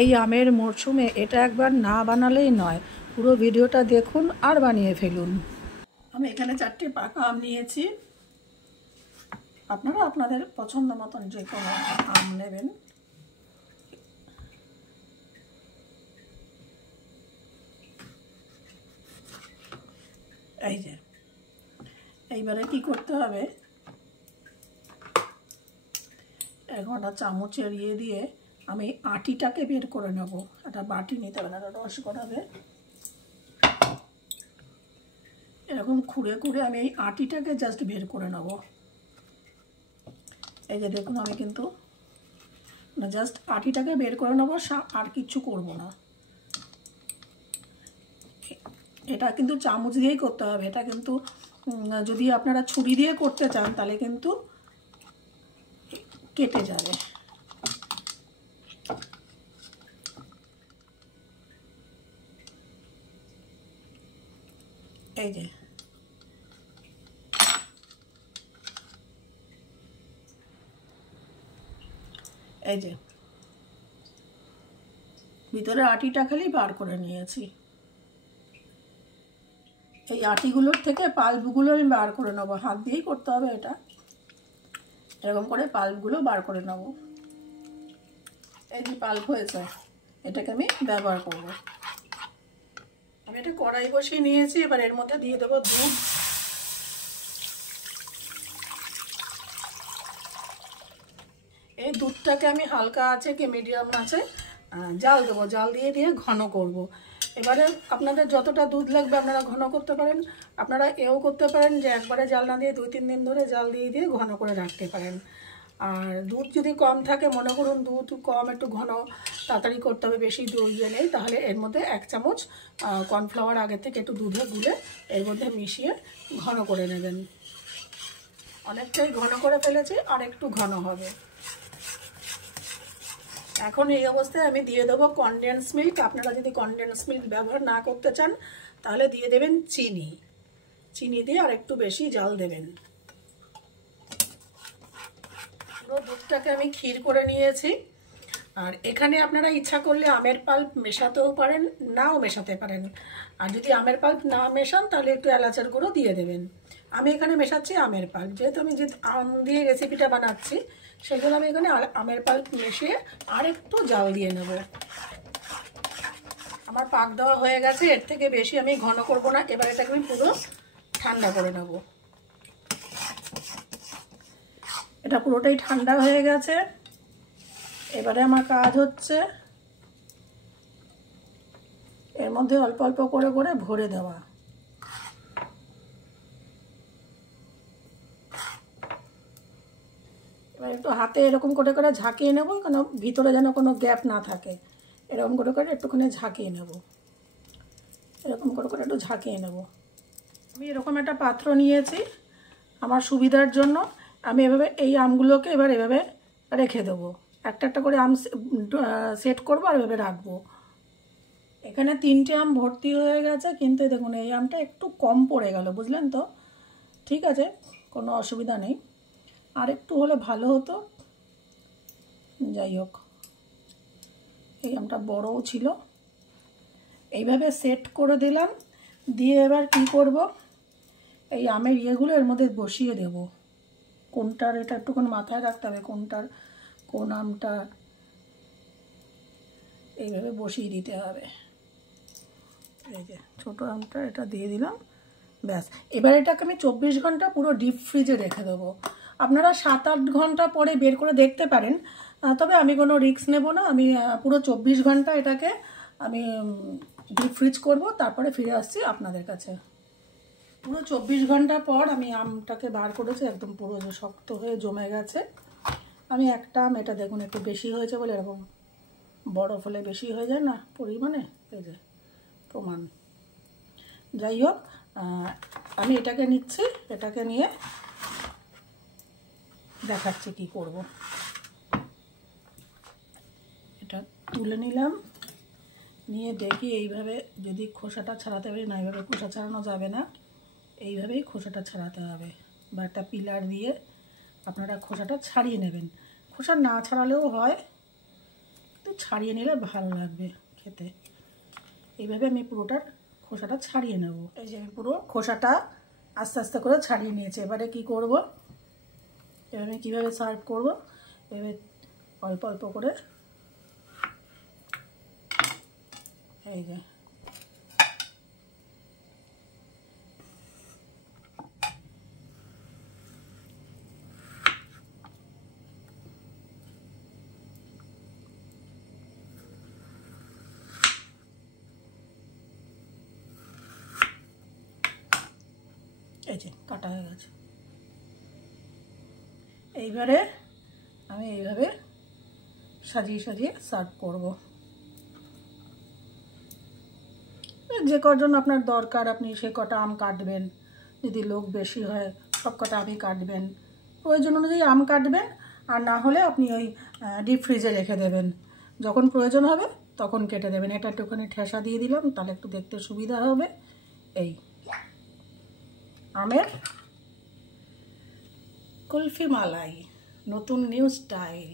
এই আমের মরশুমে এটা একবার না বানালেই নয়, পুরো ভিডিওটা দেখুন আর বানিয়ে ফেলুন। আমি এখানে 4টে পাকা আম নিয়েছি। আপনারা আপনাদের পছন্দ মতন যে কোনো আম নেবেন। এই যে এইবারে কি করতে হবে, একটা চামচ এড়িয়ে দিয়ে আমি আটিটাকে বের করে নেব। একটা বাটি নিতে হবে না, রস করাবে। এরকম খুঁড়ে খুঁড়ে আমি এই আটিটাকে জাস্ট বের করে নেব। এই যে দেখুন, আমি কিন্তু জাস্ট আটিটাকে বের করে নেব, আর কিচ্ছু করব না। এটা কিন্তু চামচ দিয়েই করতে হবে। এটা কিন্তু যদি আপনারা ছুরি দিয়ে করতে চান তাহলে কিন্তু কেটে যাবে। এই যে এই যে ভিতরে আটিটা খালি বার করে নিয়েছি। এই আটিগুলোর থেকে পাল্পগুলো আমি বার করে নেবো। হাত দিয়েই করতে হবে এটা। এরকম করে পাল্পগুলো বার করে নেব। এই যে পাল্প হয়েছে, এটাকে আমি ব্যবহার করব। আমি এটা কড়াই বসিয়ে নিয়েছি। এবার এর মধ্যে দিয়ে দেবো দুধ। এই দুধটাকে আমি হালকা আছে কি মিডিয়াম আছে জাল দেবো। জাল দিয়ে দিয়ে ঘন করব। এবারে আপনাদের যতটা দুধ লাগবে আপনারা ঘন করতে পারেন। আপনারা এও করতে পারেন যে একবারে জাল না দিয়ে 2-3 দিন ধরে জাল দিয়ে দিয়ে ঘন করে রাখতে পারেন। আর দুধ যদি কম থাকে, মনে করুন দুধ কম, একটু ঘন তাড়াতাড়ি করতে হবে, বেশি দুধ নেই, তাহলে এর মধ্যে 1 চামচ কর্নফ্লাওয়ার আগে থেকে একটু দুধে গুলে এর মধ্যে মিশিয়ে ঘন করে নেবেন। অনেকটাই ঘন করে ফেলেছি, আর একটু ঘন হবে। এখন এই অবস্থায় আমি দিয়ে দেবো কনডেন্স মিল্ক। আপনারা যদি কনডেন্স মিল্ক ব্যবহার না করতে চান তাহলে দিয়ে দেবেন চিনি। চিনি দিয়ে আর একটু বেশি জাল দেবেন। পুরো দুধটাকে আমি ক্ষীর করে নিয়েছি। আর এখানে আপনারা ইচ্ছা করলে আমের পাল্প মেশাতেও পারেন, নাও মেশাতে পারেন। আর যদি আমের পাল্প না মেশান তাহলে একটু এলাচের গুঁড়ো দিয়ে দেবেন। আমি এখানে মেশাচ্ছি আমের পাল্প, যেহেতু আমি যে আম দিয়ে রেসিপিটা বানাচ্ছি সেগুলো আমি এখানে আমের পাল্প মিশিয়ে আর একটু জাল দিয়ে নেব। আমার পাক দেওয়া হয়ে গেছে, এর থেকে বেশি আমি ঘন করব না। এবার এটাকে আমি পুরো ঠান্ডা করে নেব। এটা পুরোটাই ঠান্ডা হয়ে গেছে। এবারে আমার কাজ হচ্ছে এর মধ্যে অল্প অল্প করে করে ভরে দেওয়া। এবার একটু হাতে এরকম করে করে ঝাঁকিয়ে নেব, কেন ভিতরে যেন কোনো গ্যাপ না থাকে। এরকম করে করে একটুখানি ঝাঁকিয়ে নেব। এরকম করে করে একটু ঝাঁকিয়ে নেব। আমি এরকম একটা পাত্র নিয়েছি আমার সুবিধার জন্য। আমি এভাবে এই আমগুলোকে এবার এভাবে রেখে দেবো। একটা একটা করে আম সেট করবো আর এভাবে রাখবো। এখানে 3টে আম ভর্তি হয়ে গেছে, কিন্তু দেখুন এই আমটা একটু কম পড়ে গেল, বুঝলেন তো? ঠিক আছে, কোনো অসুবিধা নেই, আর একটু হলে ভালো হতো। যাই হোক, এই আমটা বড়ও ছিল। এইভাবে সেট করে দিলাম। দিয়ে এবার কি করব, এই আমের ইয়েগুলো এর মধ্যে বসিয়ে দেব। কোনটার, এটা একটুখানি মাথায় রাখতে হবে কোনটার কোন আমটা, এইভাবে বসিয়ে দিতে হবে। এই যে ছোটো আমটা এটা দিয়ে দিলাম, ব্যাস। এবার এটাকে আমি 24 ঘন্টা পুরো ডিপ ফ্রিজে রেখে দেবো। আপনারা 7-8 ঘন্টা পরে বের করে দেখতে পারেন, তবে আমি কোনো রিস্ক নেব না। আমি পুরো 24 ঘন্টা এটাকে আমি ডিপ ফ্রিজ করব, তারপরে ফিরে আসছি আপনাদের কাছে। পুরো 24 ঘন্টা পর আমি আমটাকে বার করেছি, একদম পুরো শক্ত হয়ে জমে গেছে। আমি একটা আম, এটা দেখুন একটু বেশি হয়েছে বলে এরকম বরফ হলে বেশি হয়ে যায় না পরিমাণে, এই যে প্রমাণ। যাই হোক, আমি এটাকে নিচ্ছি, এটাকে নিয়ে দেখাচ্ছি কি করব। এটা তুলে নিলাম, নিয়ে দেখি এইভাবে যদি খোসাটা ছাড়াতে পারি। না, এইভাবে খোসা ছাড়ানো যাবে না, এইভাবেই খোসাটা ছাড়াতে হবে। বা একটা পিলার দিয়ে আপনারা খোসাটা ছাড়িয়ে নেবেন। খোসা না ছাড়ালেও হয়, কিন্তু ছাড়িয়ে নিলে ভালো লাগবে খেতে। এইভাবে আমি পুরোটার খোসাটা ছাড়িয়ে নেব। এই যে আমি পুরো খোসাটা আস্তে আস্তে করে ছাড়িয়ে নিয়েছি। এবারে কি করব, এবার আমি কীভাবে সার্ভ করব, এবার অল্প অল্প করে এই যে এই যে কাটা হয়ে গেছে। এইবারে আমি এইভাবে সাজিয়ে সাজিয়ে সার্ভ করব। যে কজন আপনার দরকার আপনি সে কটা আম কাটবেন, যদি লোক বেশি হয় সব কটা আমই কাটবেন, প্রয়োজন অনুযায়ী আম কাটবেন, আর না হলে আপনি ওই ডিপ ফ্রিজে রেখে দেবেন, যখন প্রয়োজন হবে তখন কেটে দেবেন। এটা একটুখানি ঠেসা দিয়ে দিলাম তাহলে একটু দেখতে সুবিধা হবে। এই আমের কুলফি মালাই, নতুন নিউ স্টাইল।